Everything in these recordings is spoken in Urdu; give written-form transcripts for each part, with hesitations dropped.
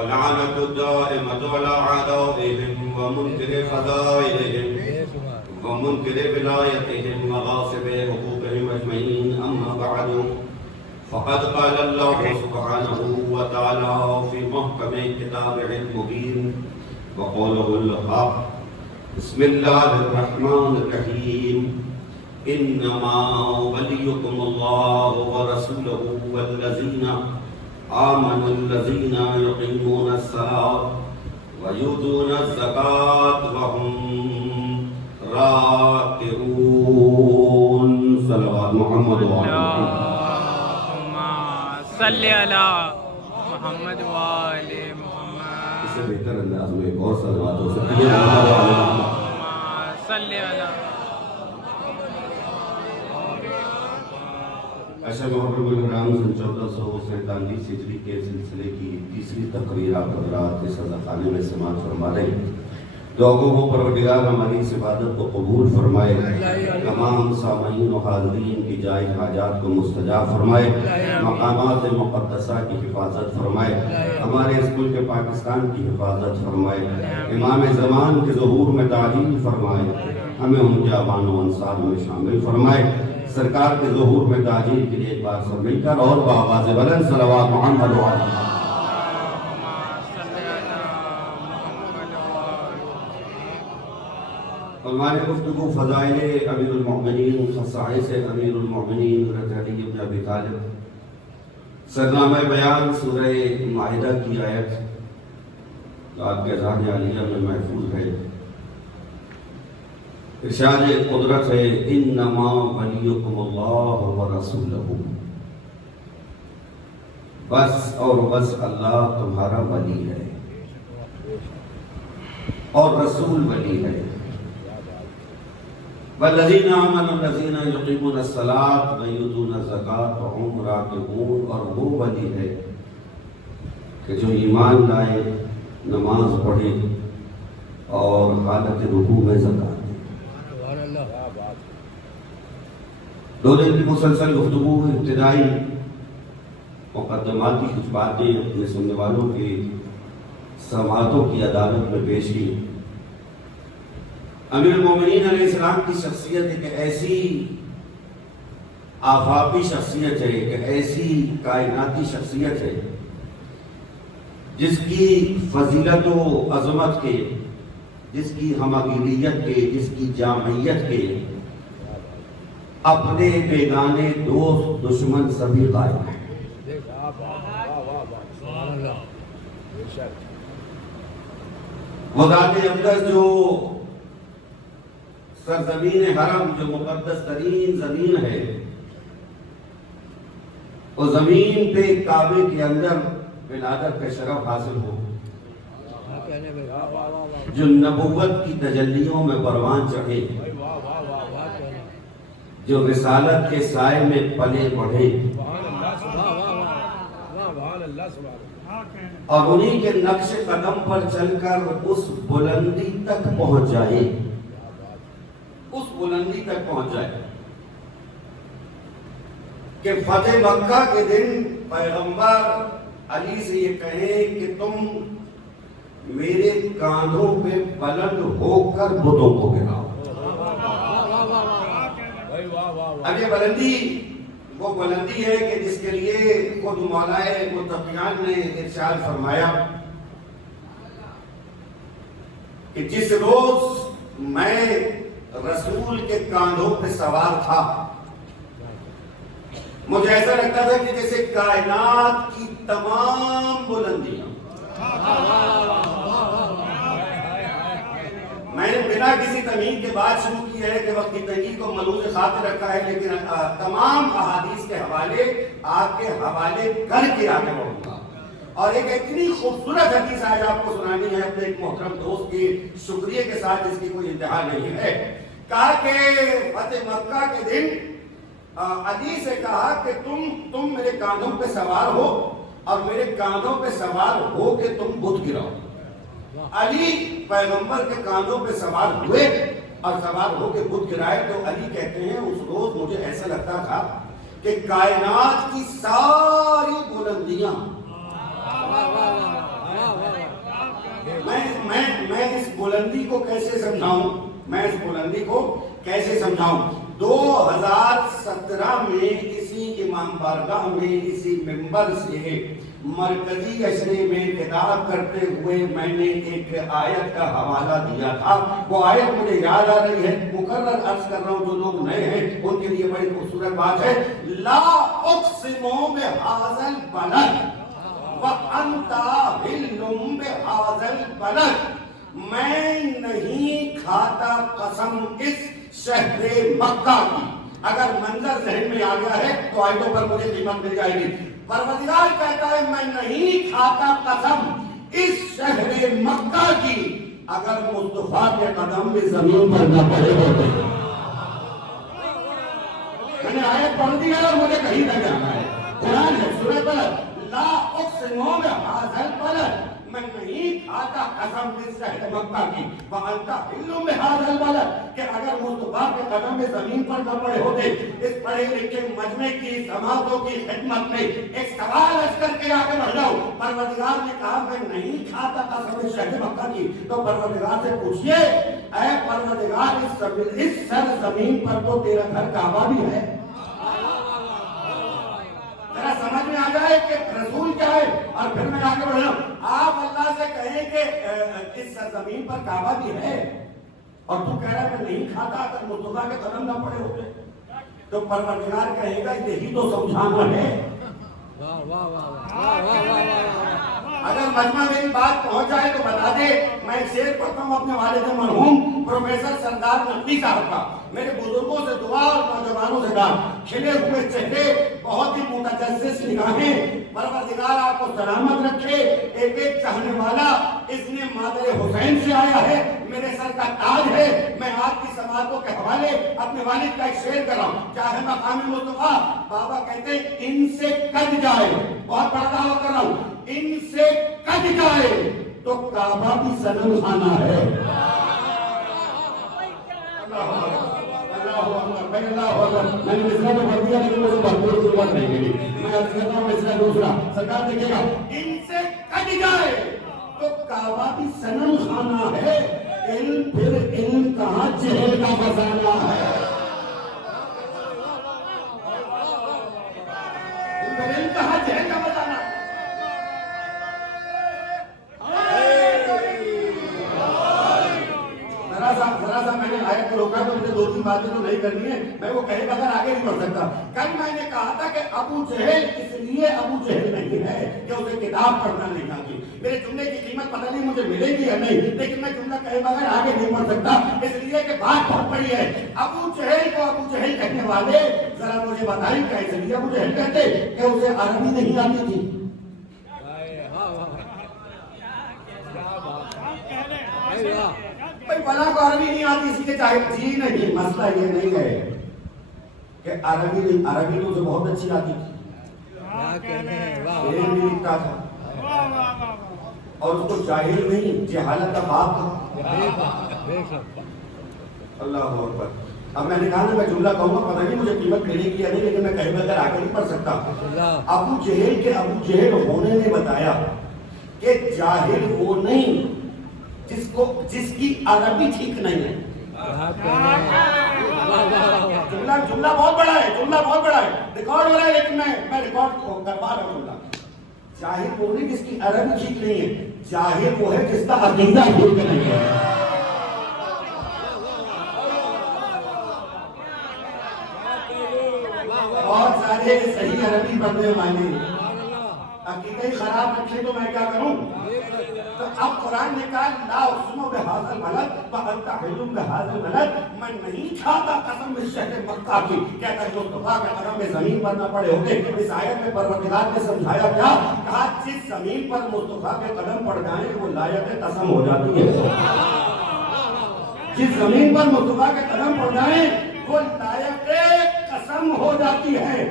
ولعنة الدائمة على أعدائهم ومنكر فضائلهم ومنكر ولايتهم وغاصب حقوقهم أجمعين. أما بعد فقد قال الله سبحانه وتعالى في محكم كتابه المبين وقوله الحق. بسم الله الرحمن الرحيم. إنما وليكم الله ورسوله والذين آمنوا الذين يقيمون الصلاة ويؤتون الزكاة وهم راكعون. صلوات محمد اللهم صل علی محمد وآل محمد. اس سے بہتر انداز میں ایک اور صلوات ہو سکتی ہے. اللهم صل علی ایسا محرم الحرام سن 1447 ہجری کے سلسلے کی تیسری تقریر آپ حضرات اس خانے میں سماعت فرما رہے ہیں. دعاؤں کو پروردگار ہماری اس عبادت کو قبول فرمائے، تمام سامعین و حاضرین کی جائز حاجات کو مستجاب فرمائے، مقامات مقدسہ کی حفاظت فرمائے، ہمارے اس ملک پاکستان کی حفاظت فرمائے، امام زمان کے ظہور میں تعجیل فرمائے، ہمیں ان کے اعوان و انصار میں شامل فرمائے، سرکار کے ظہور میں تعجیل کے لیے ایک بار سب مل کر اور بآواز بلند صلوات محمد و علی ہمارے گفتگو فضائل امیر المؤمنین، خصائص امیر المؤمنین حضرت علی بن ابی طالب، سرنامہ بیان سورہ مائدہ کی آیت آپ کے ذہن عالیہ میں محفوظ ہے. ارشاد قدرت ہے انما ولیکم اللہ ورسولہ، بس اور بس اللہ تمہارا ولی ہے اور رسول ولی ہے. والذین آمنوا الذین یقیمون الصلاۃ ویؤتون الزکاۃ وہم راکعون، اور وہ ولی ہے کہ جو ایمان لائے، نماز پڑھے اور حالت رکوع میں زکات دے. دو دن کی مسلسل گفتگو، ابتدائی مقدماتی کچھ باتیں اپنے سننے والوں کی سماعتوں کی عدالت میں پیش کی. امیر المومنین علیہ السلام کی شخصیت ایک ایسی آفاقی شخصیت ہے، ایک ایسی کائناتی شخصیت ہے جس کی فضیلت و عظمت کے، جس کی ہمگیریت کے، جس کی جامعیت کے اپنے بیگانے دوست دشمن سبھی قائم ہیں. وہ ذات اقدس جو سرزمین حرم، جو مقدس ترین زمین ہے، وہ زمین پہ کعبے کے اندر ولادت کا شرف حاصل ہو، جو نبوت کی تجلیوں میں پروان چڑھے، جو رسالت کے سائے میں پلے بڑھے اور انہی کے نقش قدم پر چل کر اس بلندی تک پہنچ جائے، اس بلندی تک پہنچ جائے کہ فتح مکہ کے دن پیغمبر علی سے یہ کہیں کہ تم میرے کاندھوں پہ بلند ہو کر بتوں کو گراؤ. اب یہ بلندی وہ بلندی ہے کہ جس کے لیے خود مولائے متقیان نے ارشاد فرمایا کہ جس روز میں رسول کے کاندھوں پہ سوار تھا، مجھے ایسا لگتا تھا کہ جیسے کائنات کی تمام بلندیاں میں نے بنا کسی تمہید کے بعد شروع کی ہے کہ وقت کی تنگی کو ملوث خاطر رکھا ہے، لیکن تمام احادیث کے حوالے آپ کے حوالے کر کے آگے بڑھوں گا. اور ایک اتنی خوبصورت حدیث آج آپ کو سنانی ہے اپنے ایک محترم دوست کے شکریہ کے ساتھ جس کی کوئی انتہا نہیں ہے. کہا کہ فتح مکہ کے دن علی سے کہا کہ تم میرے کاندھوں پہ سوار ہو اور میرے کاندھوں پہ سوار ہو کہ تم بت گراؤ. علی پیغمبر کے کاندھوں پہ سوار ہوئے اور سوار ہو کے بت گرائے. تو علی کہتے ہیں اس روز مجھے ایسا لگتا تھا کہ کائنات کی ساری بلندیاں کو کیسے سمجھاؤں، میں اس بلندی کو کیسے سمجھاؤں؟ 2017 میں اسی امام بارگاہ میں اسی ممبر سے مرکزی اشرے میں خطاب کرتے ہوئے میں نے ایک آیت کا حوالہ دیا تھا. وہ آیت مجھے یاد آ رہی ہے، مقرر عرض کر رہا ہوں، جو لوگ نئے ہیں ان کے لیے بڑی خوبصورت بات ہے. لا اقسم بہذا البلد وانت حل بہذا البلد، میں نہیں کھاتا قسم اس شہر مکہ کی. اگر منظر ذہن میں آ گیا ہے تو آیتوں پر مجھے قیمت مل جائے گی. پروردگار کہتا ہے میں نہیں کھاتا قسم اس شہر مکہ کی اگر مصطفیٰ کے قدم بھی زمین پر نہ پڑے ہوتے. میں نے آیت پڑھ دی ہے اور مجھے کہیں تک جانا ہے. قرآن ہے، سورہ بلد، لا اقسم بہذا البلد، میں نہیں کھاتا قسم اس شہر مکہ کی، وانت حل بہذا البلد، کہ اگر مصطفیٰ کے قدم میں زمین پر نہ پڑے ہوتے. اس پڑھے لکھے مجمع کی سماعتوں کی خدمت میں ایک سوال عرض کر کے آگے بڑھ جاؤ. پروردگار نے کہا میں نہیں کھاتا قسم اس شہر مکہ کی، تو پروردگار سے پوچھئے اے پروردگار اس سر زمین پر تو تیرا گھر کعبہ بھی ہے. ذرا سمجھ میں آ جائے کہ رسول کیا ہے. اور پھر میں آگے بڑھ رہا ہوں، آپ اللہ سے کہیں کہ اس سرزمین پر کعبہ بھی ہے اور تو کہہ رہا ہے میں نہیں کھاتا اگر مصطفیٰ کے قدم نہ پڑے ہوتے. تو پروردگار کہے گا یہی تو سمجھانا ہے. اگر مجمع میری بات پہنچ جائے تو بتا دے. میں شعر پڑھتا ہوں اپنے والد مرحوم پروفیسر سردار نقوی صاحب کا. میرے بزرگوں سے دعا اور نوجوانوں سے دعا، کھلے ہوئے چہرے، بہت ہی متجسس نگاہیں، پروردگار آپ کو سلامت رکھے. ایک ایک چاہنے والا اس نے مادر حسین سے آیا ہے، میرے سر کا تاج ہے. میں آپ کی سماعتوں کے حوالے اپنے والد کا ایک شعر کر رہا ہوں. چاہے مقام مصطفیٰ، بابا کہتے ہیں ان سے کٹ جائے، بہت بڑا دعویٰ کر رہا ہوں، ان سے کٹ جائے تو کعبہ بھی صنم خانہ ہے. میں نے مصرع تو پڑھ دیا لیکن مجھے بھرپور ضرورت نہیں ملی. میں عرض کرتا ہوں مصرع دوسرا. سرکار دیکھے گا ان سے کٹ جائے تو کعبہ بھی صنم خانہ ہے. علم پھر علم کہاں جہل کا خزانہ ہے. علم کہاں جہل کا خزانہ. ذرا سا میں نے آیت کو روکا تو مجھے 2-3 باتیں تو نہیں کرنی ہے. میں وہ کہے بغیر آگے نہیں بڑھ سکتا. کل میں نے کہا تھا کہ ابو جہل اس لیے ابو جہل نہیں ہے کہ اسے کتاب پڑھنا نہیں آتی. میرے جملے کی قیمت پتہ نہیں مجھے ملے گی یا نہیں، لیکن میں جملہ کہے بغیر آگے نہیں بڑھ سکتا اس لیے کہ بات بہت بڑی ہے. ابو جہل کو ابو جہل کہنے والے ذرا مجھے بتائیں کیسے لیے ابو جہل کہتے کہ اسے عربی نہیں آتی تھی. بلا کو عربی نہیں آتی اسی کے چاہے جی نہیں. مسئلہ یہ نہیں ہے کہ عربی نہیں، عربی تو اسے بہت اچھی آتی تھی، شعر بھی لکھتا تھا اور اس کو جاہل نہیں، جہالت کا باپ تھا. اللہ اکبر. اب میں نے کہا نا میں جملہ کہوں گا پتہ نہیں مجھے قیمت ملے گی یا نہیں، لیکن میں کہیں بغیر آگے نہیں پڑھ سکتا. ابو جہل کے ابو جہل ہونے نے بتایا کہ جاہل وہ نہیں جس کی عربی ٹھیک نہیں ہے. جملہ بہت بڑا ہے، جملہ بہت بڑا ہے، ریکارڈ ہو رہا ہے لیکن میں ریکارڈ کروا رہا ہوں. جملہ جاہل وہ نہیں جس کی عربی ٹھیک نہیں ہے، جاہل وہ ہے جس کا عقیدہ ٹھیک نہیں ہے. بہت سارے صحیح عربی پڑھنے والے عقیدہ ہی خراب رکھے تو میں کیا کروں. تو اب قرآن نے کہا لا اقسم بہذا البلد وانت حل بہذا البلد، میں نہیں کھاتا قسم اس شہر مکہ کی کہ اگر مصطفیٰ کے قدم میں زمین پر نہ پڑے ہوتے. اس آیت میں پروردگار نے سمجھایا کیا؟ کہا جس زمین پر مصطفیٰ کے قدم پڑ جائیں وہ لایق قسم ہو جاتی ہے. جس زمین پر مصطفیٰ کے قدم پڑ جائیں وہ لایق قسم ہو جاتی ہے.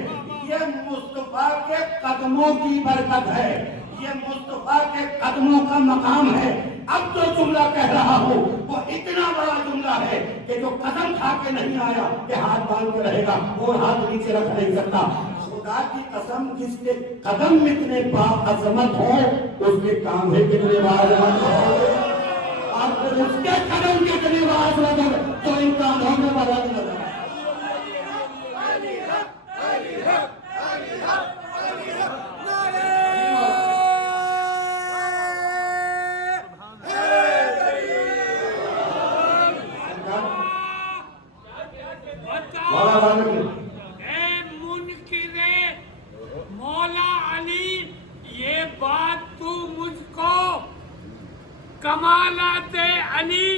یہ مصطفیٰ کے قدموں کی برکت ہے، یہ مصطفیٰ کے قدموں کا مقام ہے. اب جو جملہ کہہ رہا ہوں وہ اتنا بڑا جملہ ہے کہ جو قدم کھا کے نہیں آیا کہ ہاتھ باندھ کے رہے گا وہ ہاتھ نیچے رکھ نہیں سکتا. خدا کی قسم جس کے قدم اتنے باعظمت ہو اس کے کام ہے کتنے باعظمت ہو. اور پھر اس کے قدم کے قریب آج نظر تو امکان ہونے والا بھی نظر آئے. اے منکرے مولا علی، یہ بات تو مجھ کو کمالات علی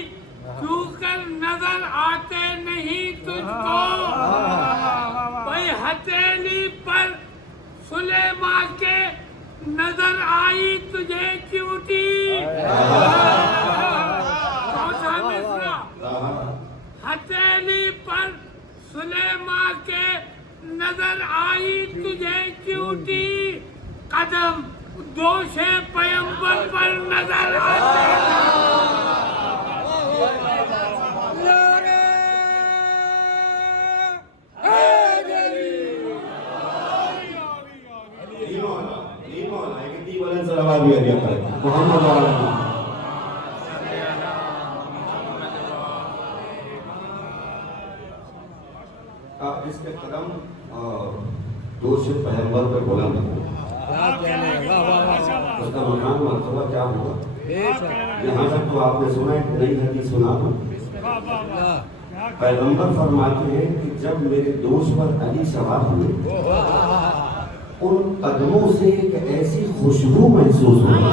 کیوں کر نظر آتے نہیں تجھ کو؟ بھئی ہتھیلی پر سلیمان کے نظر آئی تجھے چیوٹی؟ کون سا مصرع؟ ہتھیلی پر سلیمان کے نظر آئی تجھے چیوٹی، قدم دوش پیمبر پر نظر آتے محمد اس کے قدم دوش پیغمبر پہ بلند ہو. اس کا مقام مرتبہ کیا ہوگا؟ یہاں تک تو آپ نے سنا ہے، نئی حدیث سنا ہوں. پیغمبر فرماتے ہیں کہ جب میرے دوست پر علی سوار ہوئے، ان قدموں سے ایک ایسی خوشبو محسوس ہوئی.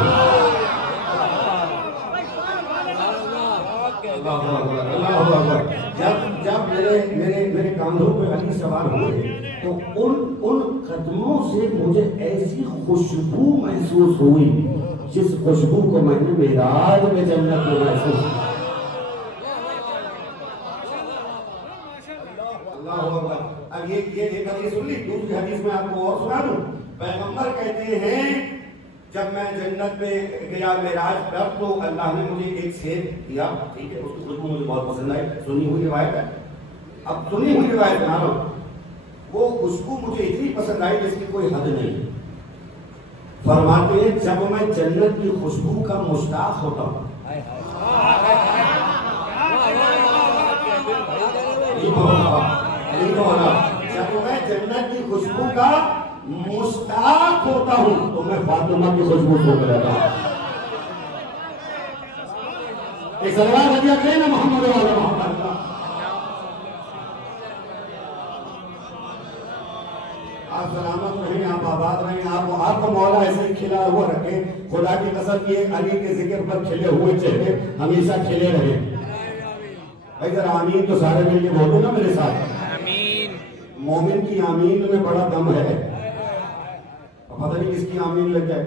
جب میرے کاندھوں پہ علی سوار ہوئے تو ان قدموں سے مجھے ایسی خوشبو محسوس ہوئی جس خوشبو کو میں نے معراج میں جنت میں محسوس کیا. اللہ اکبر. اب یہ ایک حدیث سن لی، دوسری حدیث میں آپ کو اور سنا دوں. پیغمبر کہتے ہیں جب میں جنت میں گیا معراج پر تو اللہ نے مجھے ایک سیب دیا. ٹھیک ہے، اس کی خوشبو مجھے بہت پسند آئی. سنی ہوئی روایت ہے، اب سنی ہوئی روایت بنا رہا ہوں. وہ خوشبو مجھے اتنی پسند آئی جس کی کوئی حد نہیں. فرماتے ہیں جب میں جنت کی خوشبو کا مشتاق ہوتا ہوں، جب میں جنت کی خوشبو کا مشتاق ہوتا ہوں تو میں فاطمہ کی خوشبو سونگ لیتا ہوں. ایک سلوات ہدیہ کریں نا محمد والا محمد. آپ سلامت رہیں، آپ آباد رہیں، آپ کو مولا ایسے ہی کھلا ہوا رکھے. خدا کی قسم یہ علی کے ذکر پر کھلے ہوئے چہرے ہمیشہ کھلے رہے. بھائی ذرا آمین تو سارے مل کے بولو نا میرے ساتھ. آمین. مومن کی آمین میں بڑا دم ہے. پتہ نہیں کس کی آمین لگ جائے.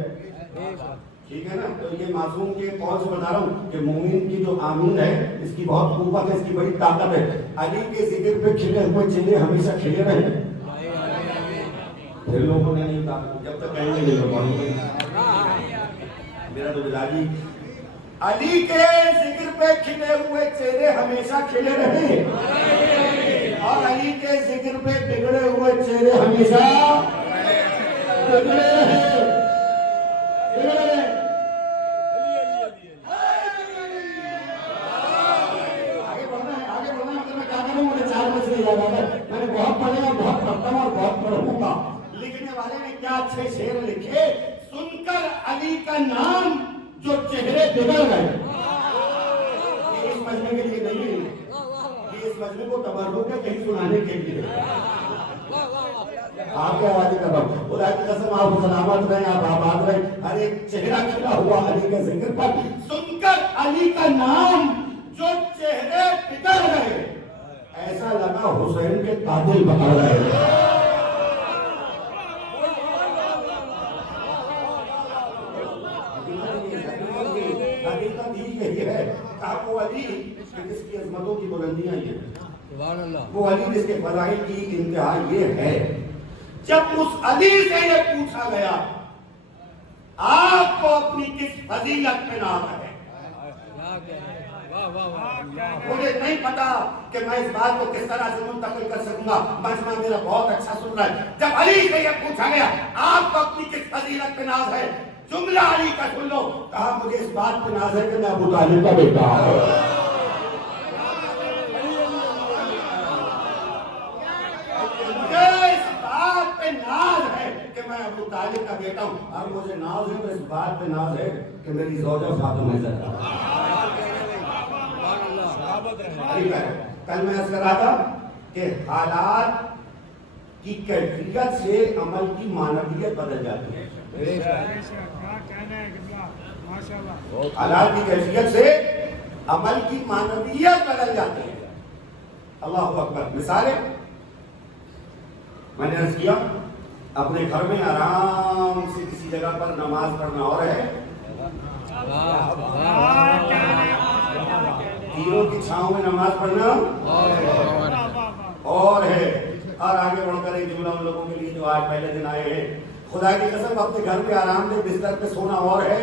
ٹھیک ہے نا؟ تو یہ معصوم کے قول سے بتا رہا ہوں کہ مومن کی جو آمین ہے اس کی بہت قوت ہے، اس کی بڑی طاقت ہے. علی کے ذکر پہ کھلے ہوئے چہرے ہمیشہ کھلے رہے. پھر لوگوں نے نہیں کہا، جب تک کہیں گے نہیں ہوگا. میرا تو بلاجی علی کے ذکر پہ کھلے ہوئے چہرے ہمیشہ کھلے رہے، اور علی کے ذکر پہ بگڑے ہوئے چہرے ہمیشہ بگڑے رہے. آگے بڑھنا ہے میں کیا کروں؟ مجھے 4 بجے سے یاد آ گیا. میں نے بہت پڑھے اور بہت پڑھتا ہوں اور بہت پڑھوں گا. لکھنے والے نے کیا اچھے شعر لکھے. سن کر علی کا نام جو چہرے بگڑ گئے. یہ اس مجمع کے لیے نہیں ہے، یہ اس مجمع کو تبرک ہے کہیں سنانے کے لیے. آپ کے آواز کر رہا ہوں. خدا کی قسم آپ سلامت رہیں، آپ آباد رہیں. ہر ایک چہرہ کھلا ہوا علی کے ذکر پر. سن کر علی کا نام جو چہرے بگڑ گئے، ایسا لگا حسین کے قاتل پکڑ رہے. حقیقت یہی ہے. آپ وہ علی جس کی عظمتوں کی بلندیاں یہ ہیں، وہ علی جس کے فضائل کی انتہا یہ ہے. جب اس علی سے یہ پوچھا گیا آپ کو اپنی کس فضیلت پہ نام ہے، مجھے نہیں پتا کہ میں اس بات کو کس طرح سے منتقل کر سکوں گا. مجمع میرا بہت اچھا سن رہا ہے. جب علی سے یہ پوچھا گیا آپ کو اپنی کس فضیلت پہ ناز ہے، جملہ علی کا سن لو. کہا مجھے اس بات پہ ناز ہے کہ میں ابو طالب کا بیٹا ہوں. میں ابو طالب کا بیٹا ہوں اور مجھے ناز ہے, اس بات پہ ناز ہے کہ میری زوجہ فاطمہ زہرا. کل میں عرض کر رہا تھا کہ حالات کی کیفیت سے عمل کی معنویت بدل جاتی ہے. حالات کی کیفیت سے عمل کی معنویت بدل جاتی ہے. اللہ اکبر. مثالیں میں نے عرض کیا, اپنے گھر میں آرام سے کسی جگہ پر نماز پڑھنا اور ہے, تیروں کی چھاؤں میں نماز پڑھنا اور ہے. اور آگے بڑھ کر ایک جملہ ان لوگوں کے لیے جو آج پہلے دن آئے ہیں, خدا کی قسم اپنے گھر میں آرام دہ بستر پہ سونا اور ہے,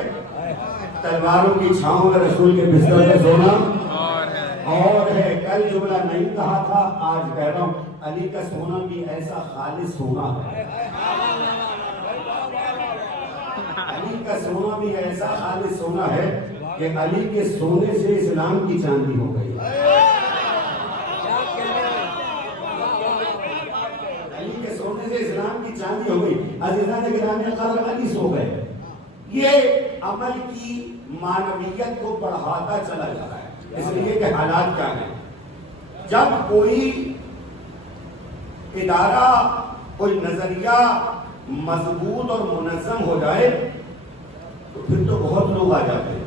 تلواروں کی چھاؤں میں رسول کے بستر پہ سونا اور ہے. کل جملہ نہیں کہا تھا, آج کہہ رہا ہوں, علی کا سونا بھی ایسا خالص سونا ہے. علی کا سونا بھی ایسا خالص سونا ہے کہ علی کے سونے سے اسلام کی چاندی ہو گئی. علی کے سونے سے اسلام کی چاندی ہو گئی. عزیزان گرامی قدر علی سو گئے. یہ عمل کی معنویت کو بڑھاتا چلا جا رہا ہے. اس لیے کہ حالات کیا ہیں, جب کوئی ادارہ, کوئی نظریہ مضبوط اور منظم ہو جائے تو پھر تو بہت لوگ آ جاتے ہیں.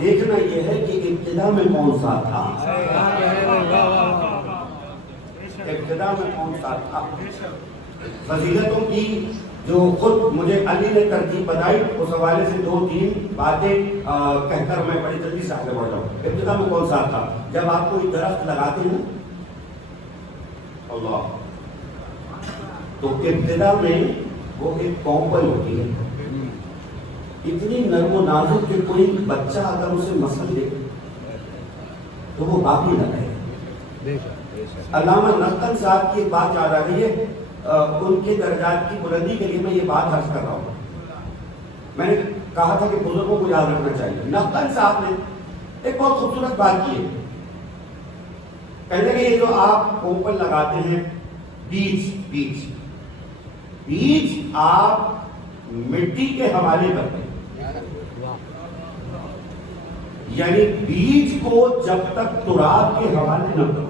دیکھنا یہ ہے کہ ابتدا میں کون سا تھا, ابتدا میں کون سا تھا. فضیلتوں کی جو خود مجھے علی نے ترتیب بتائی, اس حوالے سے 2-3 باتیں کہہ کر میں بڑی جلدی سے آگے بڑھ جاؤں. ابتدا میں کون سا تھا, جب آپ کوئی درخت لگاتے ہیں اللہ, تو ابتدا میں وہ ایک کونپل ہوتی ہے, اتنی نرم و نازک کہ کوئی بچہ اگر اسے مسل دے تو وہ باقی نہ رہے. علامہ نقل صاحب کی ایک بات یاد آ رہی ہے, ان کے درجات کی بلندی کے لیے میں یہ بات عرض کر رہا ہوں. میں نے کہا تھا کہ بزرگوں کو یاد رکھنا چاہیے. نقل صاحب نے ایک بہت خوبصورت بات کی ہے. کہنے کہ یہ جو آپ کونپل لگاتے ہیں, بیج آپ مٹی کے حوالے کرتے ہیں, یعنی بیج کو جب تک تراب کے حوالے نہ کرو.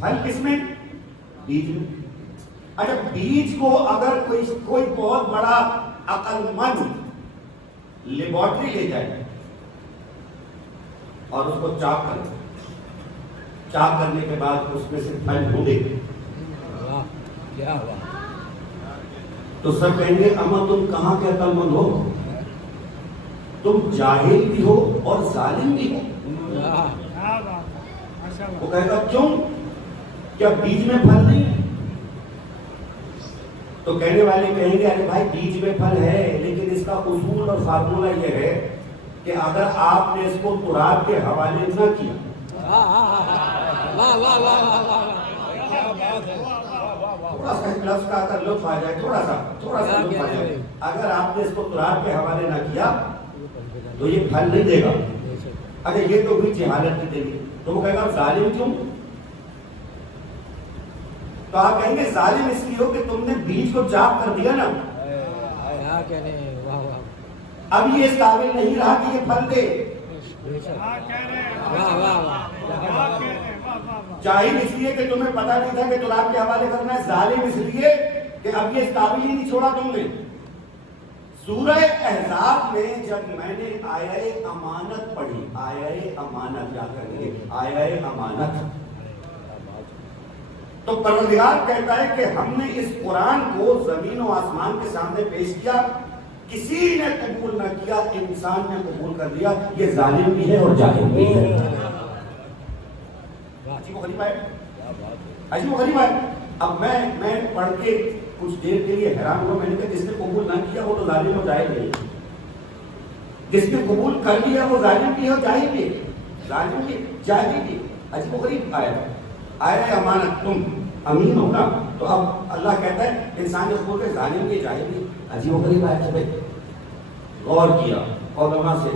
پھل کس میں, بیج میں. اچھا, بیج کو اگر کوئی بہت بڑا عقل مند لیبارٹری لے جائے اور اس کو چاک کرنے کے بعد اس میں سے پھل ڈھونڈے تو سب کہیں گے اما تم کہاں کے عقل مند ہو, تم جاہل بھی ہو اور ظالم بھی ہو. وہ کہے گا کیوں, کیا بیج میں پھل نہیں ہے؟ تو کہنے والے کہیں گے ارے بھائی بیج میں پھل ہے, لیکن اس کا اصول اور فارمولہ یہ ہے کہ اگر آپ نے اس کو تراب کے حوالے نہ کیا, تھوڑا سا لفظ کا اگر لطف آ جائے, تھوڑا سا لطف آ جائے, اگر آپ نے اس کو تراب کے حوالے نہ کیا تو یہ پھل نہیں دے گا. اچھا, یہ تو ہوئی جہالت کی دے گی. تو وہ کہے گا ظالم کیوں, تو آپ کہیں گے ظالم اس لیے ہو کہ تم نے بیج کو چاک کر دیا نا, اب یہ اس قابل نہیں رہا کہ یہ پھل دے. جاہل اس لیے کہ تمہیں پتہ نہیں تھا کہ تراب کے حوالے کرنا ہے, ظالم اس لیے کہ اب یہ اس قابل ہی نہیں چھوڑا تم نے. سورہ احزاب میں جب میں نے آیہ امانت پڑھی, آیہ امانت یاد کریں گے, آیہ امانت, تو پروردگار کہتا ہے کہ ہم نے اس قرآن کو زمین و آسمان کے سامنے پیش کیا, کسی نے قبول نہ کیا, انسان نے قبول کر دیا. یہ ظالم بھی ہے اور جاہل بھی ہے. عجیب و غریب ہے. اب میں پڑھ کے کچھ دیر کے لیے حیران ہوا. میں نے کہا جس نے قبول نہ کیا وہ تو ظالم اور جاہل ہے, جس نے قبول کر لیا وہ ظالم بھی ہے اور جاہل بھی ہے. ظالم بھی, جاہل بھی. عجیب و غریب آیا. آئے امانت تم امین ہو نا. تو اب اللہ کہتا ہے انسان کے حقوق کے ظالم کی جائے گی. عجیب و غریب آیت ہے بھائی. غور کیا, علماء سے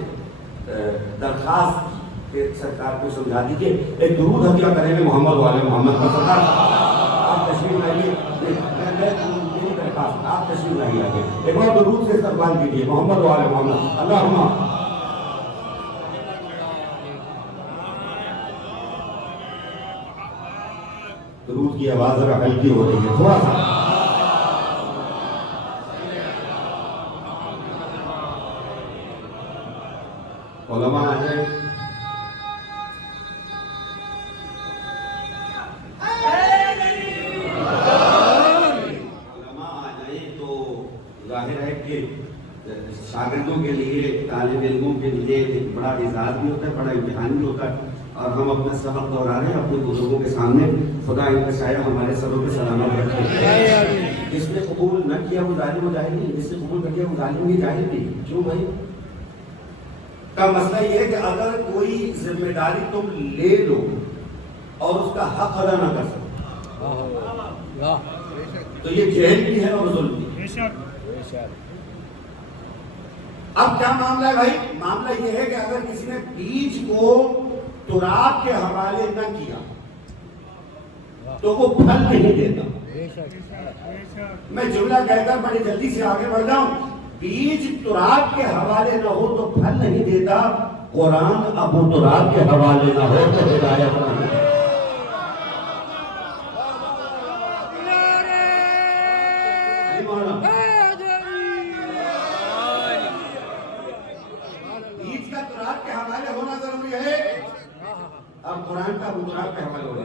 درخواست کی کہ سرکار کو سمجھا دیجیے, ایک درود ہدیہ کریں گے محمد والے محمد کا. سرکار آپ تشریف لائیے, میری درخواست آپ تشریف لائیے آگے, ایک اور درود سے استقبال کیجیے محمد والے محمد. اللہم درود کی آواز ذرا ہلکی ہو رہی ہے تھوڑا سا. علماء آ جائیں. علماء آ جائیں تو ظاہر ہے کہ شاگردوں کے لیے, طالب علموں کے لیے ایک بڑا اعزاز بھی ہوتا ہے, بڑا امتحان بھی ہوتا ہے. اور ہم اپنا سبق دہرا رہے ہیں اپنے بزرگوں کے سامنے. خدا ان کا سایہ ہمارے سروں پہ سلامت رکھے. جس نے قبول نہ کیا وہ ظالم و جاہل, جس نے قبول کر لیا وہ ظالم ہی جاہل بھی. کیوں بھائی؟ کا مسئلہ یہ ہے کہ اگر کوئی ذمہ داری تم لے لو اور اس کا حق ادا نہ کر سکو تو یہ جہل بھی ہے اور ظلم بھی. اب کیا معاملہ ہے بھائی؟ معاملہ یہ ہے کہ اگر کسی نے بیج کو تراب کے حوالے نہ کیا تو وہ پھل نہیں دیتا. میں جملہ کہہ کر بڑی جلدی سے آگے بڑھ جاؤں. بیج تراب کے حوالے نہ ہو تو پھل نہیں دیتا. قرآن ابو تراب کے حوالے نہ ہو تو ہدایت نہ ہو. بیج کا تراب کے حوالے ہونا ضروری ہے. اب قرآن کا ابو تراب کے حوالے ہونا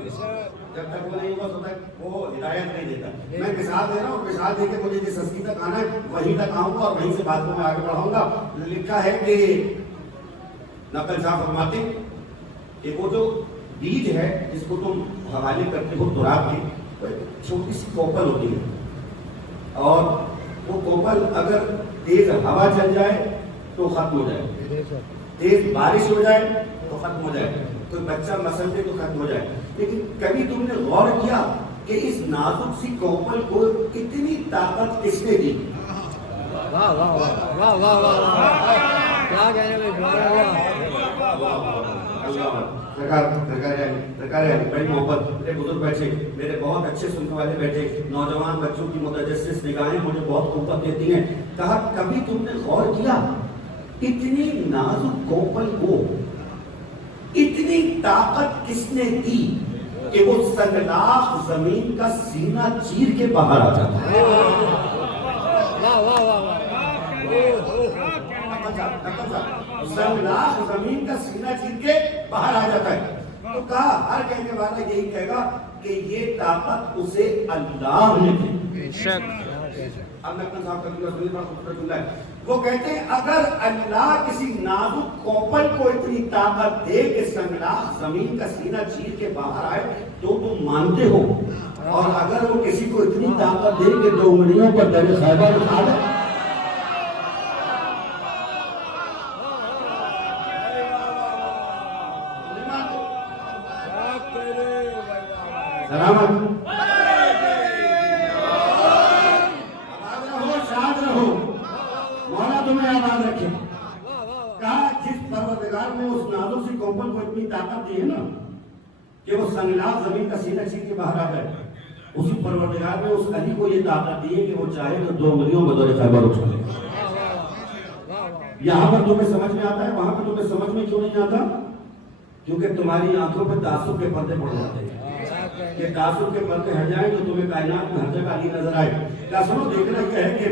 جب تک وہ نہیں ہوا تب تک وہ ہدایت نہیں دیتا. میں مثال دے رہا ہوں, مثال دے کے مجھے جس ہستی تک آنا ہے وہیں تک آؤں گا اور وہیں سے بات کو میں آگے بڑھاؤں گا. لکھا ہے کہ نقل صاحب فرماتے ہیں کہ وہ جو بیج ہے جس کو تم حوالے کرتے ہو تراب کی, چھوٹی سی کوپل ہوتی ہے اور وہ کوپل اگر تیز ہوا چل جائے تو ختم ہو جائے, تیز بارش ہو جائے تو ختم ہو جائے, کوئی بچہ مسل دے تو ختم ہو جائے. لیکن کبھی تم نے غور کیا کہ اس نازک سی کوپل کو اتنی طاقت کس نے دی؟ بڑی محبت, میرے بزرگ بیٹھے, میرے بہت اچھے سننے والے بیٹھے, نوجوان بچوں کی متجسس نگاہیں مجھے بہت قوت دیتی ہیں. کہا کبھی تم نے غور کیا اتنی نازک کوپل کو اتنی طاقت کس نے دی کہ وہ سنگلاخ زمین کا سینہ چیر کے باہر آ جاتا ہے؟ سنگلاخ زمین کا سینہ چیر کے باہر آ جاتا ہے. تو کہا ہر کہنے والا یہی کہے گا کہ یہ طاقت اسے اللہ نے دی. اب میں اپنا صاحب کرنے کا بڑا خوبصورت جملہ ہے. وہ کہتے ہیں اگر اللہ کسی نازک کوپل کو اتنی طاقت دے کہ سنگلاخ زمین کا سینہ چیر کے باہر آئے تو تم مانتے ہو, اور اگر وہ کسی کو اتنی طاقت دے کہ 2 انگلیوں پر در خیبر اٹھا دے, سلامت آباد رکھے. کہا جس پروردگار نے اس نازک سی کوپل کو اتنی طاقت دی ہے نا کہ وہ سنگلاخ زمین کا سینہ چیر کے باہر آ گئے, اسی پروردگار نے اس علی کو یہ طاقت دی ہے کہ وہ چاہے تو 2 انگلیوں میں دور خیبر اٹھا لے. یہاں پر تمہیں سمجھ میں آتا ہے, وہاں پر تمہیں سمجھ میں کیوں نہیں آتا؟ کیونکہ تمہاری آنکھوں پہ تعصب کے پردے پڑ جاتے ہیں. کہ تعصب کے پردے ہٹ جائیں تو تمہیں کائنات میں ہر جگہ علی نظر آئے. کیا سنو, دیکھنا یہ ہے کہ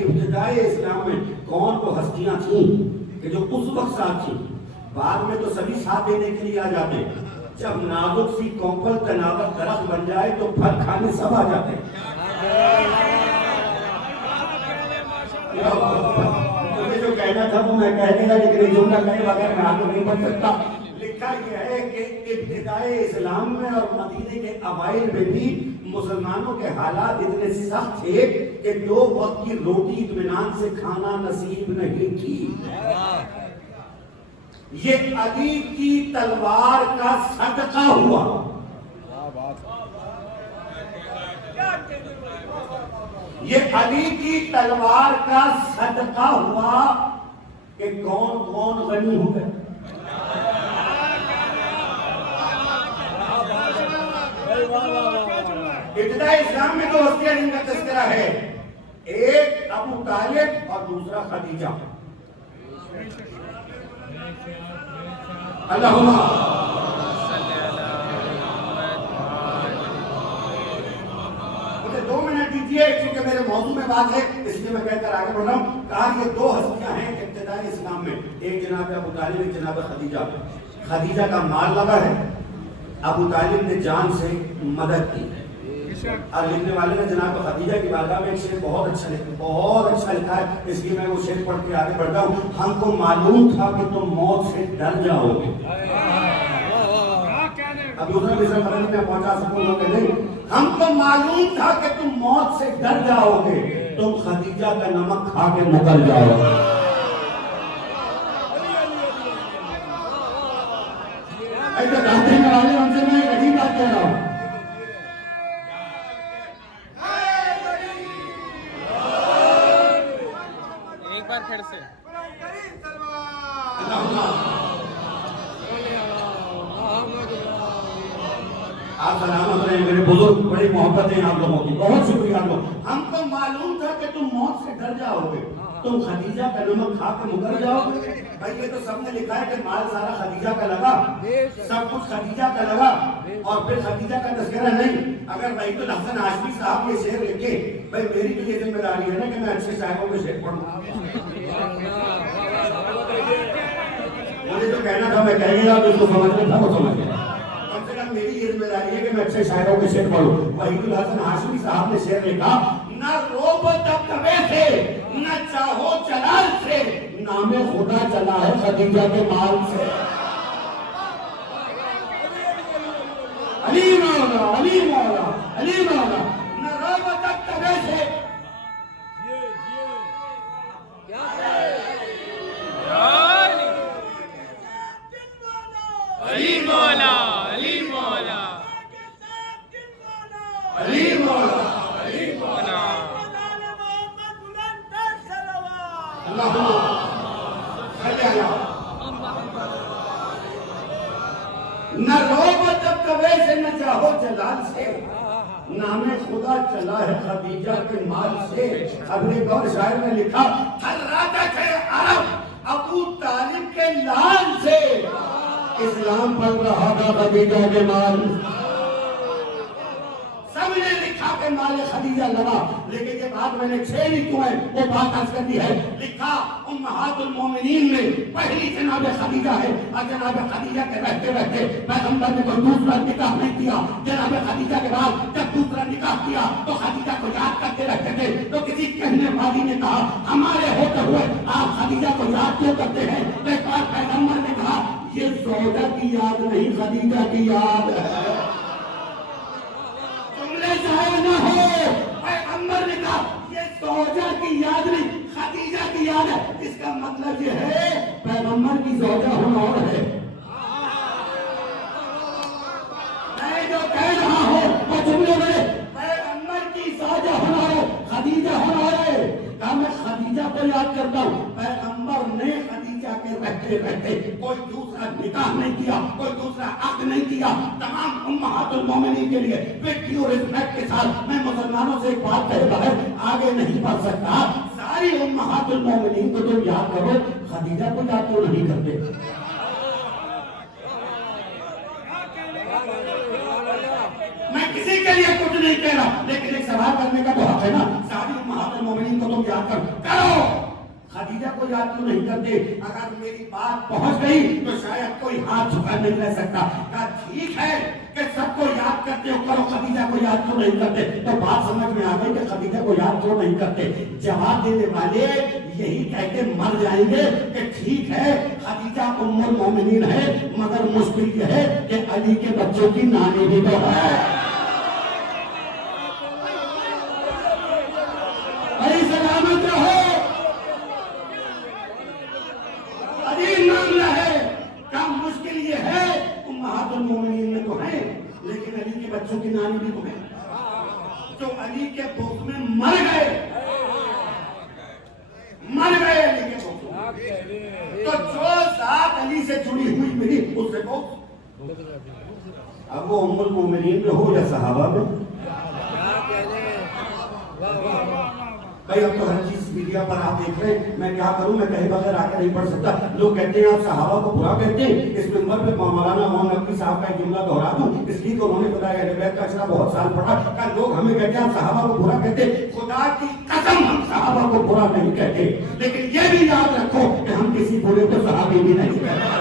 ابتدائی اسلام میں کون کو ہستیاں تھیں کہ جو اس وقت ساتھ تھیں, بعد میں تو سبھی ساتھ دینے کے لیے آ جاتے. جب نازک سی کوپل تناور درخت بن جائے تو پھل کھانے سب آ جاتے. مجھے جو کہنا تھا وہ میں کہہ دیا, لیکن یہ جملہ کہے بغیر میں آگے نہیں بڑھ سکتا. لکھا یہ ہے کہ ابتدائی اسلام میں اور مدینے کے اوائل میں بھی مسلمانوں کے حالات اتنے سخت تھے کہ 2 وقت کی روٹی اطمینان سے کھانا نصیب نہیں تھی. یہ علی کی تلوار کا صدقہ ہوا. یہ علی کی تلوار کا صدقہ ہوا کہ کون کون غنی ہو گئے. ابتدائی اسلام میں دو ہستیاں جن کا تذکرہ ہے، ایک ابو طالب اور دوسرا خدیجہ. اللہم مجھے 2 منٹ دیجیے کیونکہ میرے موضوع میں بات ہے، اس لیے میں کہہ کر آگے بڑھ رہا ہوں. کہا یہ 2 ہستیاں ہیں ابتدائی اسلام میں، ایک جناب ابو طالب، ایک جناب خدیجہ. خدیجہ کا مال لگا ہے، ابو طالب نے جان سے مدد کی. اور لکھنے والے نے جناب خدیجہ کی بارگاہ میں ایک شعر بہت اچھا لکھا ہے، اس لیے میں وہ شعر پڑھ کے آگے بڑھتا ہوں. ہم کو معلوم تھا کہ تم موت سے ڈر جاؤ گے. اب دوسرا تیسرا پتہ نہیں میں پہنچا سکوں گا کہ نہیں. ہم کو معلوم تھا کہ تم موت سے ڈر جاؤ گے، تم خدیجہ کا نمک کھا کے مکر جاؤ گے. ایسے کہتے ہیں والے ہم سے میں ایک عجیب بات کہہ رہا ہوں. ایک بار پھر سے آپ سلامت رہیں میرے بزرگ، بڑی محبت ہے آپ لوگوں کی، بہت شکریہ آپ لوگ. ہم کو معلوم تھا کہ تم موت سے ڈر جاؤ گے، تم خدیجہ کا نمک کھا کے مکر جاؤ گے. بھائی یہ تو سب نے لکھا ہے کہ مال سارا خدیجہ کا لگا، سب کچھ خدیجہ کا لگا، اور پھر خدیجہ کا تذکرہ نہیں. اگر وحید الحسن ہاشمی صاحب یہ شعر لکھے، بھائی میری تو یہ ذمہ داری ہے نا کہ میں اچھے شاعروں کے شعر پڑھوں. مجھے تو کہنا تھا، میں کہہ گیا تو اس کو سمجھنا تھا، وہ سمجھ گیا. کم سے کم میری یہ ذمہ داری ہے کہ میں اچھے شاعروں کے شعر پڑھوں. وحید الحسن ہاشمی صاحب نے شعر لکھا، نہ روب دبدبے سے نہ چاہو جلال سے، نام خدا چلا ہے خدیجہ کے مال سے. علی مولا علی مولا علی مولا. نہ روب دبدبے سے علی مولا علی مولا علی مولا علی مولا. نہ روب دبدبے سے نہ چاہو جلال سے، نام خدا چلا ہے خدیجہ کے مال سے. اب ایک اور شاعر نے لکھا، تھراتا ہے عرب ابو طالب کے لال سے، اسلام پڑھ رہا تھا خدیجہ کے مال. سب نے لکھا کہ مال خدیجہ لگا، لیکن یہ بات میں نے چھیڑی کیوں ہے وہ بات عرض کر دی ہے. لکھا امہات المومنین میں پہلی جناب خدیجہ ہے، اور جناب خدیجہ کے رہتے رہتے پیغمبر نے کوئی دوسرا نکاح نہیں کیا. جناب خدیجہ کے بعد جب دوسرا نکاح کیا تو خدیجہ کو یاد کرتے رہتے تھے. تو کسی کہنے والی نے کہا ہمارے ہوتے ہوئے آپ خدیجہ کو یاد کیوں کرتے ہیں؟ ایک بار پیغمبر نے کہا یہ زوجہ کی یاد نہیں خدیجہ کی یاد ہے. نہ ہو، پیغمبر نے کہا یہ زوجہ کی یاد نہیں خدیجہ کی یاد ہے. اس کا مطلب یہ ہے پیغمبر کی زوجہ ہونا اور ہے. میں جو کہہ رہا ہوں وہ جملے میں پیغمبر کی زوجہ ہونا ہے، خدیجہ ہونا ہے. کہا میں خدیجہ کو یاد کرتا ہوں، پیغمبر نے خدیجہ کے رہتے رہتے کوئی دوسرا نکاح نہیں کیا، کوئی دوسرا عقد نہیں کیا. تمام امہات المومنین کے لیے ویٹ یو ریسپیکٹ کے ساتھ میں مسلمانوں سے ایک بات کہے بغیر آگے نہیں بڑھ سکتا. ساری امہات المومنین کو تم یاد کرو، خدیجہ کو یاد کیوں نہیں کرتے؟ میں کسی کے لیے کچھ نہیں کہہ رہا، لیکن ایک سوال کرنے کا تو حق ہے نا. ساری امہات المومنین کو تم یاد کرو، خدیجہ کو یاد کیوں نہیں کرتے؟ اگر میری بات پہنچ گئی تو شاید کوئی ہاتھ جھکا نہیں رہ سکتا. کہا ٹھیک ہے کہ سب کو یاد کرتے ہو، کرو، خدیجہ کو یاد کیوں نہیں کرتے؟ تو بات سمجھ میں آ گئی کہ خدیجہ کو یاد کیوں نہیں کرتے. جواب دینے والے یہی کہہ کے مر جائیں گے کہ ٹھیک ہے خدیجہ ام المومنین ہے، مگر مشکل یہ ہے کہ علی کے بچوں کی نانی بھی تو ہے. بھائی سلامت رہو. معاملہ ہے. کام مشکل یہ ہے امہات المومنین میں تو ہیں، لیکن علی کے بچوں کی نانی بھی تمہیں جو علی کے بغض میں مر گئے علی کے بغض میں، تو جو ذات علی سے جڑی ہوئی میری اس سے بغض، اب وہ ام المومنین میں ہو یا صحابہ میں، بھائی اب تو ہر چیز میڈیا پر آپ دیکھ رہے ہیں، میں کیا کروں، میں کہیں بغیر آ کے نہیں پڑھ سکتا، لوگ کہتے ہیں آپ صحابہ کو برا کہتے ہیں، اس منبر پہ مولانا محمد نقوی صاحب کا ایک جملہ دہرا دوں، اس لیے کہ انہوں نے خدا اہل بیت کا اشرا بہت سال پڑھا، کہ لوگ ہمیں کہتے ہیں آپ صحابہ کو برا کہتے ہیں، خدا کی قسم ہم صحابہ کو برا نہیں کہتے، لیکن یہ بھی یاد رکھو کہ ہم کسی برے کو صحابی بھی نہیں کہتے۔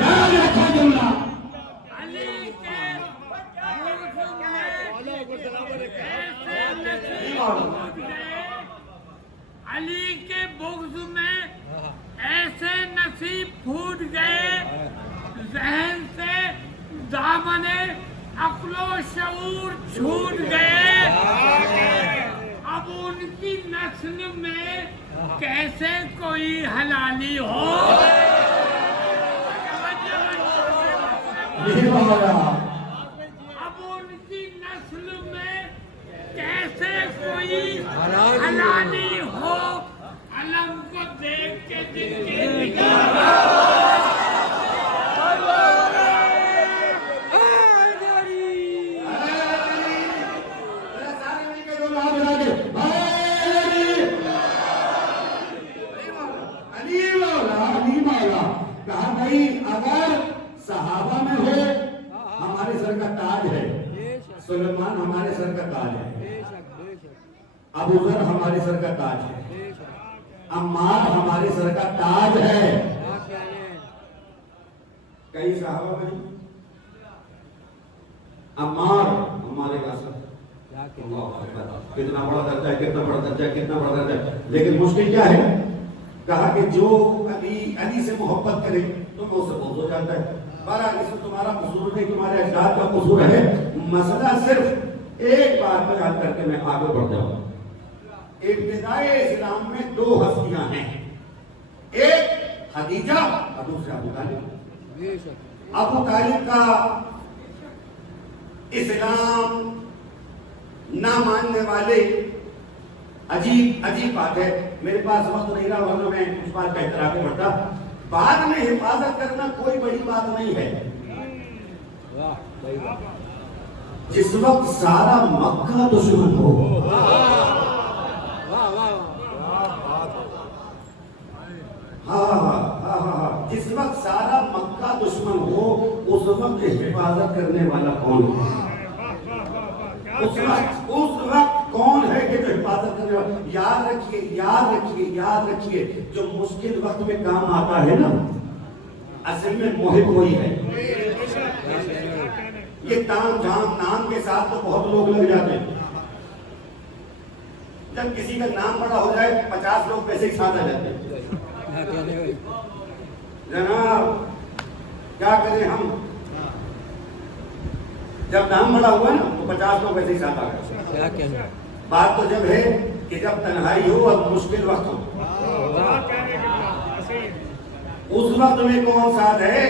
یاد رکھو جملہ، علی کے بغض میں ایسے نصیب پھوٹ گئے، ذہن سے دامن عقل و شعور چھوٹ گئے، اب ان کی نسل میں کیسے کوئی حلالی ہو۔ اب ان کی نسل میں کیسے کوئی حلالی ہو، علم کو دیکھ کے دل کے نگاہ کہا بھائی اگر صحابہ میں ہو ہمارے سر کا تاج ہے، سلیمان ہمارے سر کا تاج ہے، ابو ذر ہمارے سر کا تاج ہے، عمار ہمارے سر کا تاج ہے، کئی صحابہ میں عمار ہمارے کا سر، کتنا بڑا درجہ ہے، کتنا بڑا درجہ ہے، کتنا بڑا درجہ ہے، لیکن مشکل کیا ہے، کہا کہ جو علی سے محبت کرے تو وہ اسے بغض ہو جاتا ہے۔ بہرحال اس میں تمہارا قصور نہیں، تمہارے اجداد کا قصور ہے، مسئلہ صرف ایک بات بیان کر کے میں آگے بڑھ جاؤں۔ ابتدائے اسلام میں دو ہستیاں ہیں، ایک خدیجہ اور دوسرا ابو طالب۔ ابو طالب کا اسلام نہ ماننے والے، عجیب بات ہے، میرے پاس وقت نہیں رہا ورنہ میں کچھ بات بہتر آگے بڑھتا۔ بعد میں حفاظت کرنا کوئی بڑی بات نہیں ہے، جس وقت سارا مکہ دشمن ہو، جس وقت سارا مکہ دشمن ہو اس وقت حفاظت کرنے والا کون ہے؟ اس وقت کون ہے کہ جو حفاظت کرنے والا؟ یاد رکھیے جو مشکل وقت میں کام آتا ہے نا، اصل میں محب وہی ہے۔ یہ تام جھام نام کے ساتھ تو بہت لوگ لگ جاتے ہیں، جب کسی کا نام بڑا ہو جائے 50 لوگ پیسے کے ساتھ آ جاتے ہیں، جناب کیا کریں ہم، جب نام بڑا ہوا نا تو 50 لوگ ایسے ہی ساتھ آ گئے۔ بات تو جب ہے کہ جب تنہائی ہو اور مشکل وقت ہو، اس وقت میں کون ساتھ ہے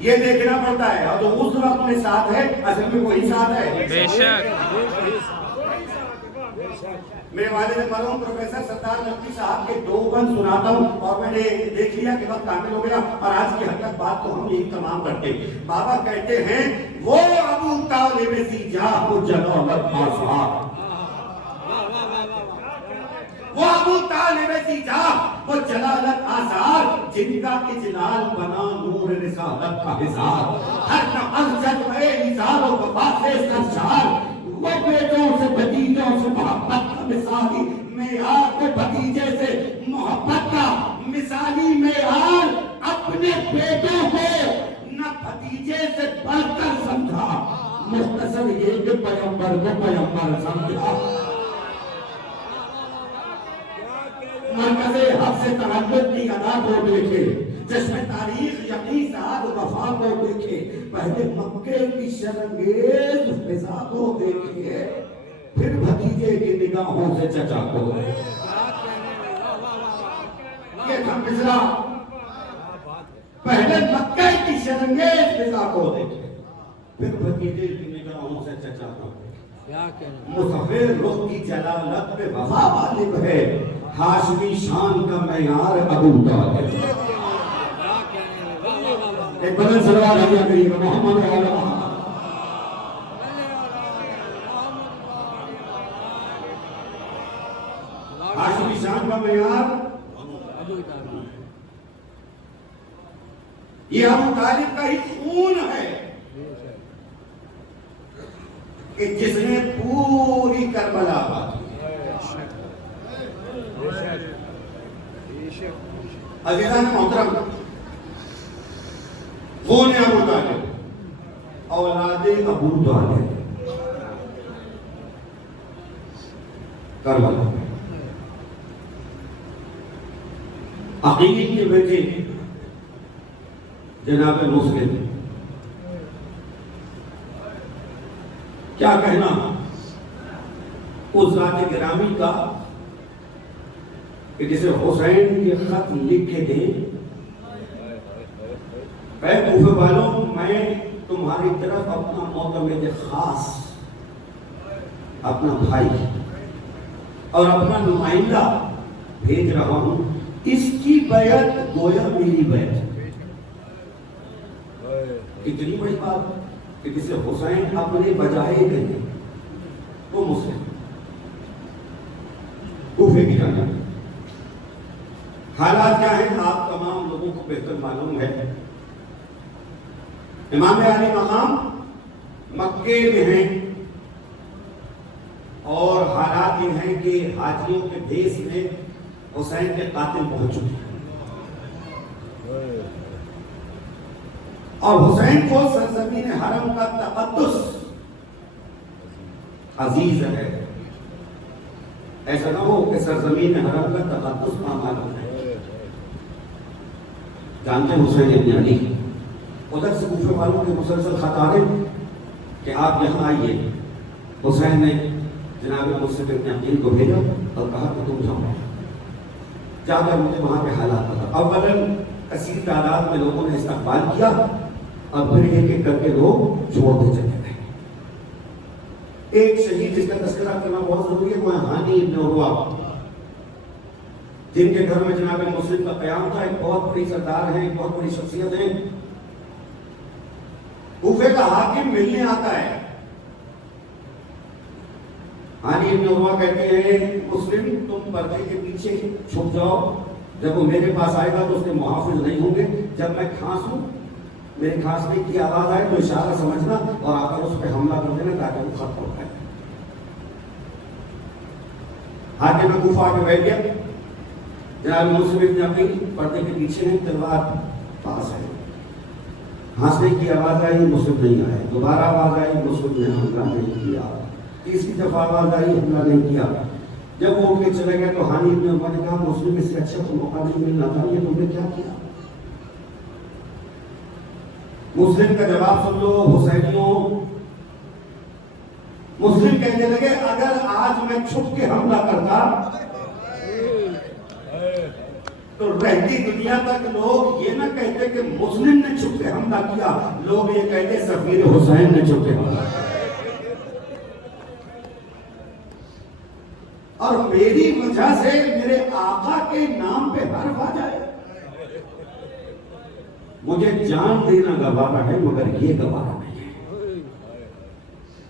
یہ دیکھنا پڑتا ہے، اور جو اس وقت میں ساتھ ہے اصل میں وہی ساتھ ہے۔ بے شک میرے والد مرحوم پروفیسر ستار نقوی صاحب کے 2 بند سناتا ہوں، اور میں نے دیکھ لیا کہ وقت کامل ہو گیا اور آج کی حد تک بات کو ہم یہی تمام کرتے ہیں۔ بابا کہتے ہیں وہ ابو طالب سی جاہ و جلالت آثار، وہ ابو طالب سی جاہ و جلالت آثار، جن کا اجلال بنا نور رسالت کا حصار، ہر نفس جذبہ نثار و وفا سے سرشار، وہ بیٹوں سے بھتیجوں سے محبت کا مثالی معیار، وہ بھتیجے سے محبت کا مثالی معیار، اپنے بیٹوں کو نہ بھتیجے سے بڑھ کر سمجھا، مختصر یہ کہ پیغمبر کو پیغمبر سمجھا، مرکز حق سے تعلق کی ادا کو دیکھے، جشن تاریخ یقین سعاد وفا کو دیکھے، پہلے مکے کی شرنگیز فضا کو دیکھے، پھر بھتیجے کی نگاہوں سے چچا کو۔ یہ تھا مصرع پہلے مکہ کی شرنگیز فضا کو دیکھے، پھر بھتیجے کی نگاہوں سے چچا کو دیکھے۔ مسافر رخ کی جلالت پہ وفا غالب ہے، ہاشمی شان کا معیار ابو طالب ہے۔ ایک بلند صلوات علیہ کریم محمد علیہ وسلم۔ ہاشمی شان کا معیار یہ ابو طالب کا ہی خون ہے کہ جس نے پوری کربلا باندھی۔ عزیزان محترم، خون ابو طالب، اولاد ابو طالب، کربلا، عقیل کے بیٹے جناب مسلم، کیا کہنا اس ذات گرامی کا کہ جسے حسین یہ خط لکھ کے دیں، اے کوفے والوں، میں تمہاری طرف اپنا معتمد خاص، اپنا بھائی اور اپنا نمائندہ بھیج رہا ہوں، اس کی بیعت گویا میری بیعت۔ اتنی بڑی بات کہ جسے حسین اپنے بجائے کہتے وہ مسلم کوفے کی جانب۔ حالات کیا ہیں آپ تمام لوگوں کو بہتر معلوم ہے۔ امام علی مقام مکے میں ہیں اور حالات یہ ہیں کہ حاجیوں کے بھیس میں حسین کے قاتل پہنچ چکے ہیں اور حسین کو سرزمین حرم کا تقدس عزیز ہے۔ ایسا نہ ہو کہ سرزمین حرم کا تقدس پامال ہو جائے۔ جانتے ہیں حسین ابن علی ادھر سے کوفے والوں کے مسلسل خط آ رہے کہ آپ یہاں آئیے۔ حسین نے جناب مسلم ابن عقیل کو بھیجا اور کہا کہ تم جاؤ، جا کر مجھے وہاں کے حالات بتا۔ اولاً کثیر تعداد میں لوگوں نے استقبال کیا اور پھر ایک ایک کر کے لوگ چھوڑتے چلے گئے۔ ایک شہید جس کا تذکرہ کرنا بہت ضروری ہے وہ ہے ہانی ابن عروہ، جن کے گھر میں جناب مسلم کا قیام تھا۔ ایک بہت بڑی سردار ہیں، ایک بہت بڑی شخصیت ہیں۔ کوفے کا حاکم ملنے آتا ہے، ہانی ابن عروہ کہتے ہیں مسلم تم پردے کے پیچھے چھپ جاؤ، جب وہ میرے پاس آئے گا تو اس کے محافظ نہیں ہوں گے، جب میں کھانسوں میرے کھانسنے کی آواز آئے تو اشارہ سمجھنا اور آ کر اس پہ حملہ کر دینا تاکہ وہ ختم ہو جائے۔ حاکم کوفہ آ کے بیٹھ گیا، جناب مسلم ابن عقیل پردے کے پیچھے ہیں، تلوار پاس ہے۔ ہنسنے کی آواز آئی، مسلم نہیں آئے۔ دوبارہ آواز آئی، مسلم نے حملہ نہیں کیا۔ تیسری دفعہ آواز آئی، حملہ نہیں کیا۔ جب وہ اٹھ کے چلے گئے تو ہانی ابن عروہ نے کہا مسلم اس سے اچھا تو موقع نہیں ملنا تھا، یہ تم نے کیا کیا؟ مسلم کا جواب سن لو حسینیوں۔ مسلم کہنے لگے اگر آج میں چھپ کے حملہ کرتا تو رہتی دنیا تک لوگ یہ نہ کہتے کہ مسلم نے چھپ کے حملہ کیا، لوگ یہ کہتے سفیر حسین نے چھپ کے حملہ کیا۔ اور میری وجہ سے میرے آقا کے نام پہ حرف آ جائے، مجھے جان دینا گوارا ہے مگر یہ گوارا نہیں ہے۔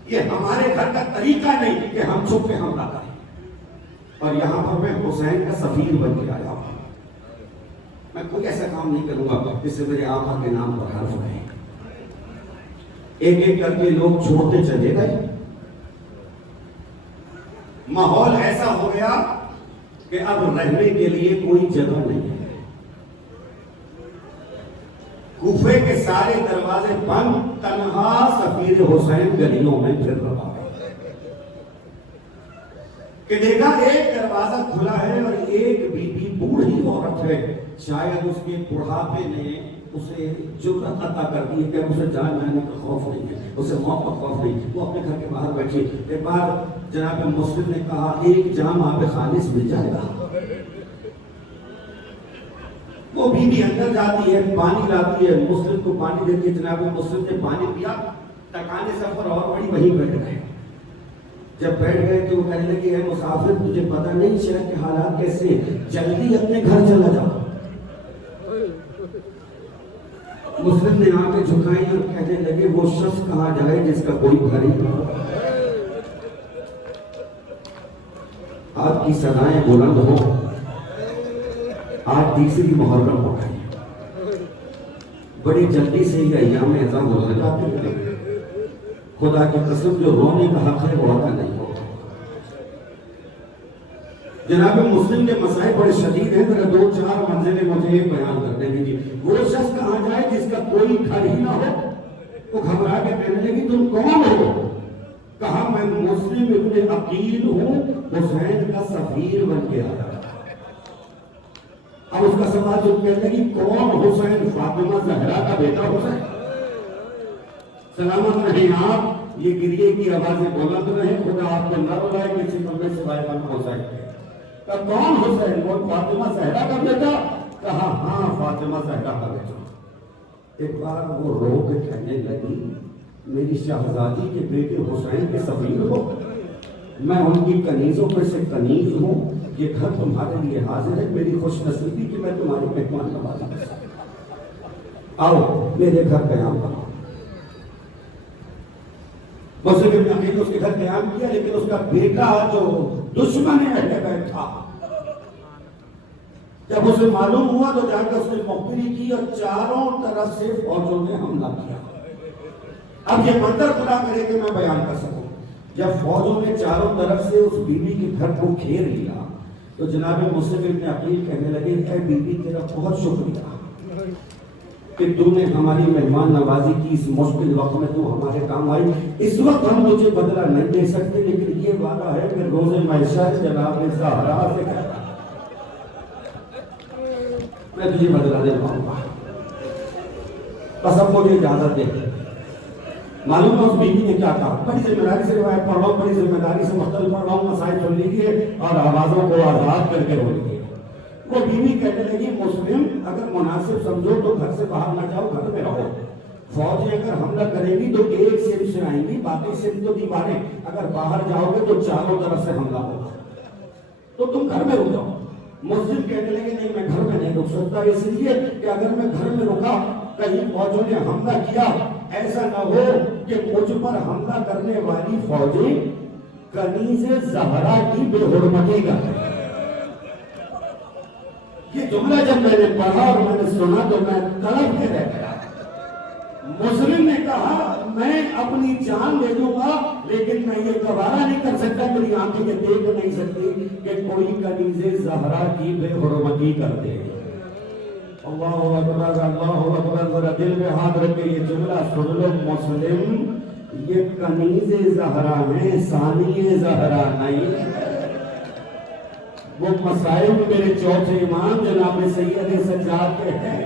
یہ ہمارے گھر کا طریقہ نہیں کہ ہم چھپ کے حملہ کریں۔ اور یہاں پر میں حسین کا سفیر بن کے آیا ہوں، میں کوئی ایسا کام نہیں کروں گا جس سے میرے آقا کے نام پر حرف رہے۔ ایک ایک کر کے لوگ چھوڑتے چلے گئے۔ ماحول ایسا ہو گیا کہ اب رہنے کے لیے کوئی جگہ نہیں ہے۔ کوفے کے سارے دروازے بند، تنہا سفیر حسین گلیوں میں پھر رہا ہے کہ دیکھا ایک دروازہ کھلا ہے اور ایک بی بی بوڑھی عورت ہے، شاید اس کے بڑھاپے نے اسے جرأت عطا کر دی ہے کہ اسے جان جانے کا خوف نہیں ہے، اسے موت کا خوف نہیں، وہ اپنے گھر کے باہر بیٹھی۔ ایک بار جناب مسلم نے کہا ایک جام آب خالص مل جائے گا؟ وہ بیوی اندر جاتی ہے، پانی لاتی ہے، مسلم کو پانی دیتی ہے، جناب مسلم نے پانی پیا، تکانے سفر اور بڑی وہیں بیٹھ گئے۔ جب بیٹھ گئے تو وہ کہنے لگی اے مسافر تجھے پتہ نہیں شہر کے حالات کیسے، جلدی اپنے گھر چلا جا۔ مسلم نے آنکھیں جھکائیں اور کہنے لگے وہ شخص کہاں جائے جس کا کوئی گھر ہی نہ ہو۔ آپ کی صدائیں بلند ہو، آج تیسری محرم ہو گئی، بڑی جلدی سے یہ ایام اعظم گزر جاتے ہیں، خدا کی قسم جو رونے کا حق ہے وہ ادا نہیں ہوگا۔ جناب مسلم کے مسائل بڑے شدید ہیں، ذرا 2-4 منزلیں مجھے یہ بیان کرنے دیجیے۔ وہ شخص کہاں جائے جس کا کوئی گھر ہی نہ ہو؟ وہ گھبرا کے کہنے لگی تم کون ہو؟ کہا میں مسلم ابن عقیل ہوں، حسین کا سفیر بن کے آیا۔ اب اس کا سوال جو کہنے لگی کون حسین؟ فاطمہ زہرا کا بیٹا حسین۔ سلامت رہیں آپ، یہ گریے کی آوازیں بلند رہیں، خدا آپ کو نہ رلائے کسی کمرے سے باہر نہ ہو سکتے۔ کہا کون حسین؟ وہ فاطمہ زہرا کا بیٹا؟ کہا ہاں فاطمہ زہرا کا بیٹا۔ ایک بار وہ رو کے کہنے لگی میری شہزادی کے بیٹے حسین کے سفیر ہو، میں ان کی کنیزوں پر سے کنیز ہوں، یہ گھر تمہارے لیے حاضر ہے، میری خوش نصیبی کہ میں تمہاری مہمان نوازی کر سکوں، آؤ میرے گھر قیام کرو۔ مسلم ابن عقیل نے اس کے گھر قیام کیا، لیکن اس کا بیٹا جو دشمن اہل بیت تھا، جب اسے معلوم ہوا تو جا کر اس نے مخبری کی اور چاروں طرف سے فوجوں نے حملہ کیا۔ اب یہ منظر خدا کرے کہ میں بیان کر سکوں، جب فوجوں نے چاروں طرف سے اس بیوی کے گھر کو گھیر لیا تو جناب مسلم ابن عقیل کہنے لگے اے بیوی تیرا بہت شکریہ کہ تو نے ہماری مہمان نوازی کی، اس مشکل وقت میں تو ہمارے کام آئی۔ اس وقت ہم تجھے بدلہ نہیں دے سکتے، لیکن یہ وعدہ ہے کہ روز محشر جناب زہرا سے میں تجھے بدلہ دے پاؤں گا، بس اب مجھے اجازت دے۔ معلوم ہے اس بیوی نے کیا کہا، بڑی ذمہ داری سے روایت پڑھ رہا ہوں، بڑی ذمہ داری سے مختلف پڑھ رہا ہوں، مسائل سن لیجیے اور آوازوں کو آزاد کر کے رو لیجیے۔ وہ بیوی کہنے لگی مسلم اگر مناسب سمجھو تو گھر سے باہر نہ جاؤ، گھر میں رہو، فوجیں اگر حملہ کریں گی تو ایک سمت سے آئیں گی، باقی سمت تو دیواریں، اگر باہر جاؤ گے تو چاروں طرف سے حملہ ہوگا، تو تم گھر میں رک جاؤ۔ مسلم کہنے لگے نہیں میں گھر میں نہیں رک سکتا، اس لیے کہ اگر میں گھر میں رکا کہیں فوجوں نے حملہ کیا، ایسا نہ ہو کہ مجھ پر حملہ کرنے والی فوجیں کنیز زہرا کی بے حرمتی کریں۔ یہ جملہ جب میں نے پڑھا اور میں نے سنا تو میں تڑپ کے رہ گیا۔ مسلم نے کہا میں اپنی جان دے دوں گا لیکن میں یہ گوارا نہیں کر سکتا، میری آنکھیں یہ دیکھ نہیں سکتی کہ کوئی کنیز زہرا کی بے حرمتی کر دے۔ اللہ اکبر اللہ اکبر، ذرا دل میں ہاتھ رکھ کے یہ جملہ سن لو مسلم، یہ کنیز زہرا ہے، ثانی زہرا نہیں۔ وہ مسائل میرے چوتھے امام جناب سید سجاد کے ہیں،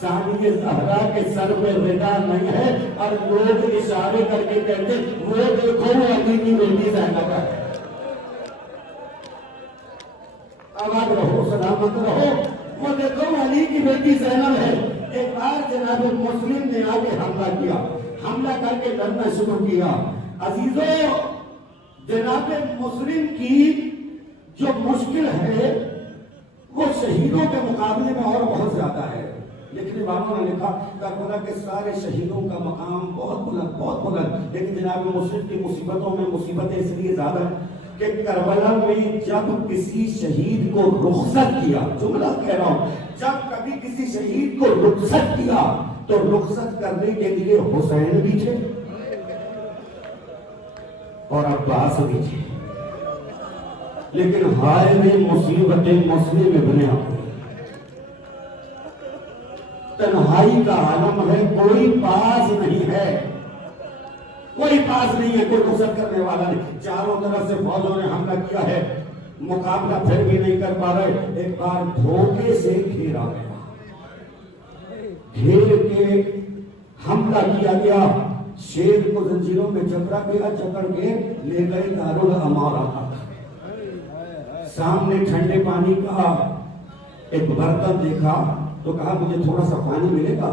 ثانی زہرا کے سر پہ ردا نہیں ہے، اور لوگ اشارے کر کے کہتے وہ دیکھو علی کی بیٹی زینب ہے۔ آباد رہو، سلامت رہو، وہ دیکھو علی کی بیٹی زینب ہے۔ ایک بار جناب مسلم نے آگے حملہ کیا، حملہ کر کے لڑنا شروع کیا۔ عزیزو جناب مسلم کی جو مشکل ہے وہ شہیدوں کے مقابلے میں اور بہت زیادہ ہے، لیکن اماموں نے لکھا کربلا کے سارے شہیدوں کا مقام بہت بلند، لیکن جناب مسلم کی مصیبتوں میں مصیبتیں اس لیے زیادہ کہ کربلا میں جب کسی شہید کو رخصت کیا، جملہ کہہ رہا ہوں، جب کبھی کسی شہید کو رخصت کیا تو رخصت کرنے کے لیے حسین بھی تھے اور عباس بھی تھے، لیکن ہائے میں مصیبتیں مسلم ابن عقیل، تنہائی کا عالم ہے، کوئی پاس نہیں ہے، کوئی پاس نہیں ہے، کوئی رخصت کرنے والا نہیں، چاروں طرف سے فوجوں نے حملہ کیا ہے، مقابلہ پھر بھی نہیں کر پا رہے۔ ایک بار دھوکے سے گھیرا گیا، گھیر کے حملہ کیا گیا، شیر کو زنجیروں میں جکڑا گیا، جکڑ کے لے گئے دارالامارہ تک۔ سامنے ٹھنڈے پانی کا ایک برتن دیکھا، تو کہا مجھے تھوڑا سا پانی ملے گا؟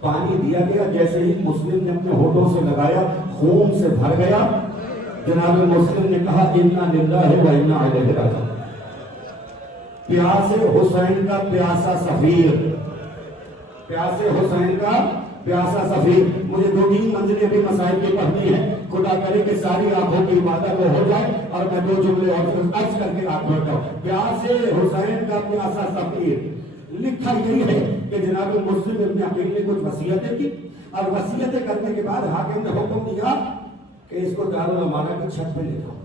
پانی دیا گیا، جیسے ہی مسلم نے اپنے ہونٹوں سے لگایا خون سے بھر گیا۔ جناب مسلم نے کہا انا للہ و انا الیہ راجعون۔ پیاسے حسین کا پیاسا سفیر، پیاسے حسین کا پیاسا سفیر۔ مجھے 2-3 منزلیں بھی مسائل کی پڑھنی ہے، خدا کرے کہ ساری آنکھوں کی عبادت وہ ہو جائے اور میں 2 جملے اور عرض کر کے رات بھرتا ہوں۔ پیاسے حسین کا پیاسا سفیر، لکھا یہی ہے کہ جناب مسلم ابن عقیل نے کچھ وصیتیں کی، اور وصیتیں کرنے کے بعد حاکم نے حکم دیا کہ اس کو دارالامانہ کی چھت پہ لے جاؤ۔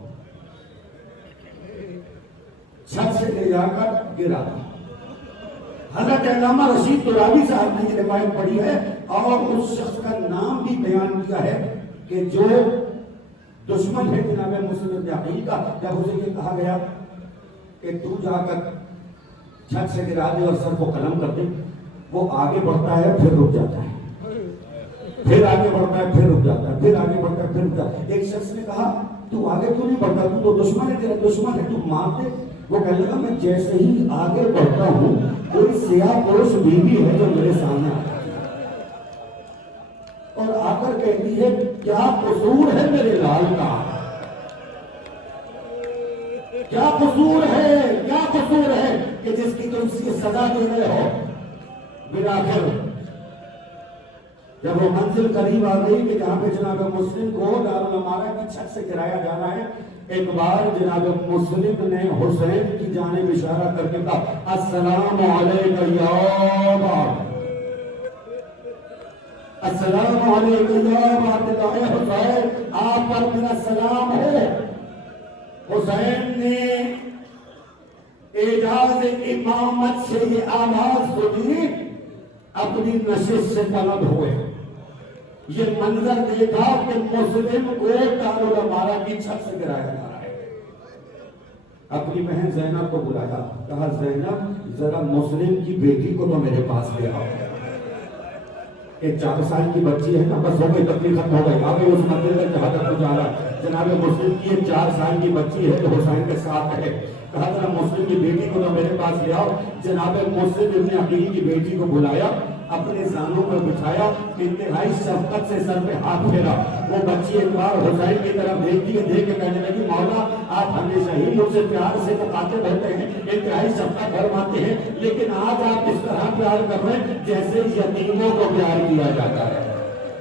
چھت سے لے جا کر گرا دیا۔ حضرت علامہ رشید ترابی صاحب نے یہ روایت پڑھی ہے اور اس شخص کا نام بھی بیان کیا ہے کہ جو دشمن ہے جناب مسلم ابن عقیل کا، جب اسے یہ کہا گیا کہ تو جا کر چھت سے گرا دے اور سر کو قلم کر دے، وہ آگے بڑھتا ہے پھر رک جاتا ہے، پھر آگے بڑھتا ہے پھر رک جاتا ہے، پھر آگے بڑھتا ہے پھر رک جاتا ہے۔ ایک شخص نے کہا تو آگے کیوں نہیں بڑھتا، تو دشمن ہے، تیرا دشمن ہے، تو مار دے۔ وہ کہنے لگا میں جیسے ہی آگے بڑھتا ہوں کوئی سیاہ پوش بیوی ہے جو میرے سامنے آتی ہے اور آ کر کہتی ہے کیا قصور ہے میرے لال کا، کیا قصور ہے، کیا قصور ہے کہ جس کی تم سے سزا دے رہے ہو۔ بالآخر جب وہ منزل قریب آ گئی کہ جہاں پہ جناب مسلم کو دارالامانہ کی چھت سے گرایا جانا ہے، ایک بار جناب مسلم نے حسین کی جانب اشارہ کر کے کہا السلام علیکہ یا باب، السلام علیکہ یا باب اللہ، اے حسین آپ پر میرا سلام ہو۔ حسین نے اعجاز امامت سے یہ آواز سنی، اپنی نشست سے طلب ہوئے، یہ منظر دیکھا کہ مسلم کو دارالامانہ کی چھت سے گرایا جا رہا ہے۔ اپنی بہن زینب کو بلایا، کہا زینب ذرا مسلم کی بیٹی کو تو میرے پاس لے آؤ۔ ایک 4 سال کی بچی ہے نا، بس ہو گئی، تکلیف ختم ہو گئی، آگے اس منزل میں جہاں تک کچھ آ رہا۔ جناب مسلم کی ایک 4 سال کی بچی ہے جو حسین کے ساتھ ہے، کہا ذرا مسلم کی بیٹی کو تو میرے پاس لے آؤ۔ جناب مسلم ابن عقیل کی بیٹی کو بلایا، اپنے زانوں پر بچھایا، انتہائی شفقت سے سر پہ ہاتھ پھیرا۔ وہ بچی ایک بار حسین کی طرف دیکھتی ہے، دیکھ کے کہنے لگی مولا آپ ہمیشہ ہی مجھ سے پیار سے مخاطب ہوتے ہیں، انتہائی شفقت فرماتے ہیں، لیکن آج آپ اس طرح پیار کر رہے ہیں جیسے یتیموں کو پیار کیا جاتا ہے،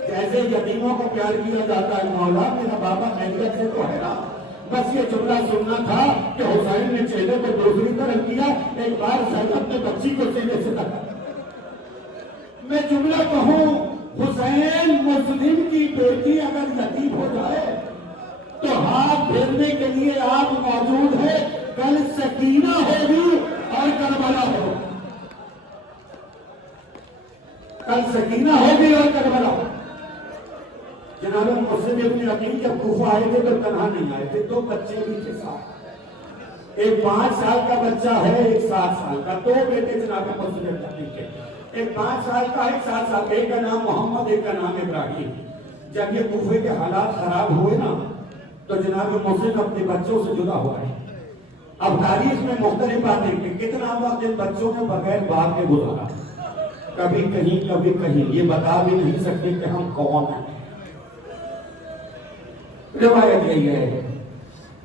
جیسے یتیموں کو پیار کیا جاتا ہے۔ مولا میرا بابا خیریت سے تو ہے نا؟ بس یہ جملہ سننا تھا کہ حسین نے چہرے کو دوسری طرف کیا، ایک بار زینب نے بچی کو سینے سے لگا۔ میں جملہ کہوں حسین مسلم کی بیٹی اگر یتیم ہو جائے تو ہاتھ پھیرنے کے لیے آپ موجود ہیں، کل سکینہ ہوگی اور کربلا ہوگی، کل سکینہ ہوگی اور کربلا ہوگی۔ جناب مسلم ابن عقیل جب کوفہ آئے تھے تو تنہا نہیں آئے تھے، 2 بچے بھی تھے ساتھ، ایک 5 سال کا بچہ ہے، ایک 7 سال کا، 2 بیٹے جناب مسلم ابن عقیل کے، ایک 5 سال کا، ایک 7 سال کا، ایک کا نام محمد، ایک کا نام ابراہیم۔ جب یہ کوفے کے حالات خراب ہوئے نا تو جناب مسلم اپنے بچوں سے جدا ہوا ہے۔ اب تاریخ میں مختلف باتیں کہ کتنا وقت ان بچوں نے بغیر باپ کے گزارا، کبھی کہیں کبھی کہیں، یہ بتا بھی نہیں سکتے کہ ہم کون ہیں۔ روایت یہی ہے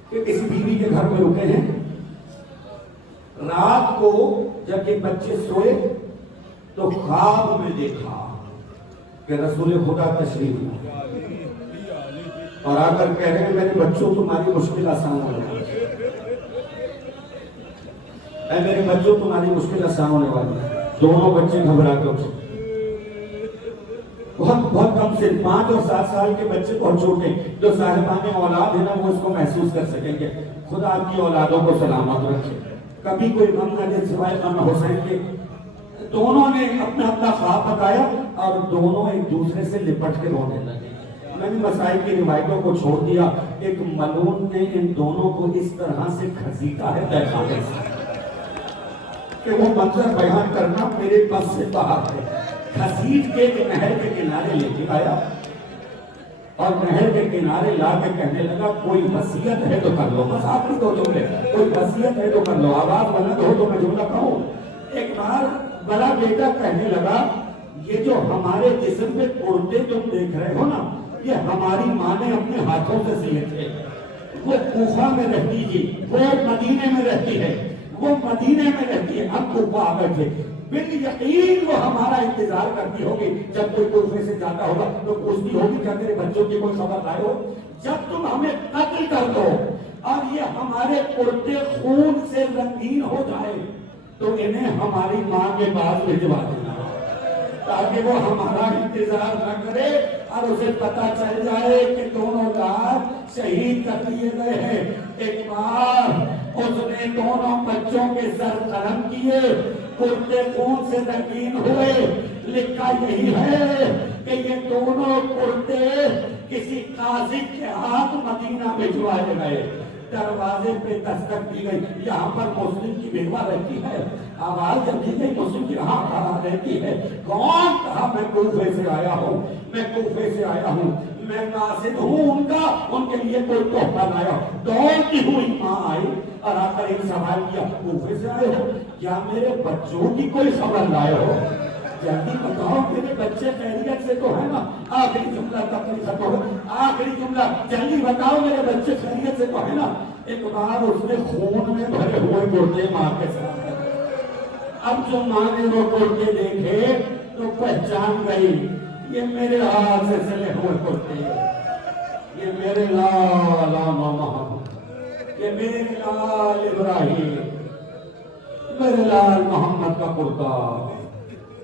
کہ کسی بیوی کے گھر میں رکے ہیں، رات کو جب یہ بچے سوئے تو خواب میں دیکھا کہ رسول خدا تشریف لائے اور آ کر کہہ رہے ہیں میرے بچوں تمہاری مشکل آسان ہونے والی ہے، اے میرے بچوں تمہاری مشکل آسان ہونے والی ہے۔ دونوں بچے گھبرا کے اٹھے، بہت کم سے 5 اور 7 سال کے بچے بہت چھوٹے، جو صاحبان اولاد ہے نا وہ اس کو محسوس کر سکیں گے۔ خدا آپ کی اولادوں کو سلامت رکھے، کبھی کوئی غم نہ دے سوائے غم حسین کے۔ دونوں نے اپنا اپنا خواب بتایا اور دونوں ایک دوسرے سے لپٹ کے رونے لگے۔ میں نے مسائل کی روایتوں کو چھوڑ دیا، ایک ملعون نے ان دونوں کو اس طرح سے گھسیٹا ہے تہخانے سے کہ وہ منظر بیان کرنا میرے بس سے باہر ہے۔ گھسیٹ کے نہر کے کنارے لے کے آیا اور نہر کے کنارے لا کے کہنے لگا کوئی وصیت ہے تو کر لو، بس آخری 2 جملے، کوئی وصیت ہے تو کر لو، آواز بلند ہو تو میں جملہ کہوں۔ ایک بار بڑا بیٹا کہنے لگا یہ جو ہمارے جسم پہ کرتے تم دیکھ رہے ہو نا، یہ ہماری ماں نے اپنے ہاتھوں سے سیے تھے۔ وہ کوفہ میں رہتی تھی، وہ مدینے میں رہتی ہے، وہ مدینے میں رہتی ہے، ہم کوفہ آ گئے تھے۔ بالیقین وہ ہمارا انتظار کرتی ہوگی، جب کوئی کوفے سے جاتا ہوگا تو پوچھتی ہوگی کیا تیرے بچوں کی کوئی خبر لائے ہو؟ جب تم ہمیں قتل کر دو اور یہ ہمارے کرتے خون سے رنگین ہو جائے تو انہیں ہماری ماں کے پاس بھجوا دینا، تاکہ وہ ہمارا انتظار نہ کرے اور اسے پتا چل جائے کہ دونوں لات شہید کر دیے گئے ہیں۔ ایک بار اس نے دونوں بچوں کے سر قلم کیے، کرتے خون سے رنگین ہوئے، لکھا یہی ہے کہ یہ دونوں کرتے کسی قاضی کے ہاتھ مدینہ بھجوائے گئے۔ دروازے پہ دستک دی گئی، یہاں پر مسلم کی بیوہ رہتی ہے، آواز جب دی گئی مسلم کی ہاں کہاں رہتی ہے، کون؟ کہا میں کوفے سے آیا ہوں، میں کوفے سے آیا ہوں، میں قاصد ہوں ان کا، ان کے لیے کوئی تحفہ لایا۔ دوڑتی ہوئی ماں آئی اور آ کر ایک سوال کیا، کوفے سے آئے ہو، کیا میرے بچوں کی کوئی خبر لائے ہو؟ جلدی بتاؤ میرے بچے خیریت سے تو ہے نا؟ آخری جملہ تک نہیں ختم ہو، آخری جملہ جلدی بتاؤ میرے بچے خیریت سے تو ہے نا؟ ایک بار اس نے خون میں بھرے ہوئے کرتے ماں کے ساتھ، اب جو ماں نے وہ کرتے دیکھے تو پہچان گئی، یہ میرے ہاتھ سے سلے ہوئے کرتے، یہ میرے لال محمد، یہ میرے لال ابراہیم، میرے لال محمد کا کرتا،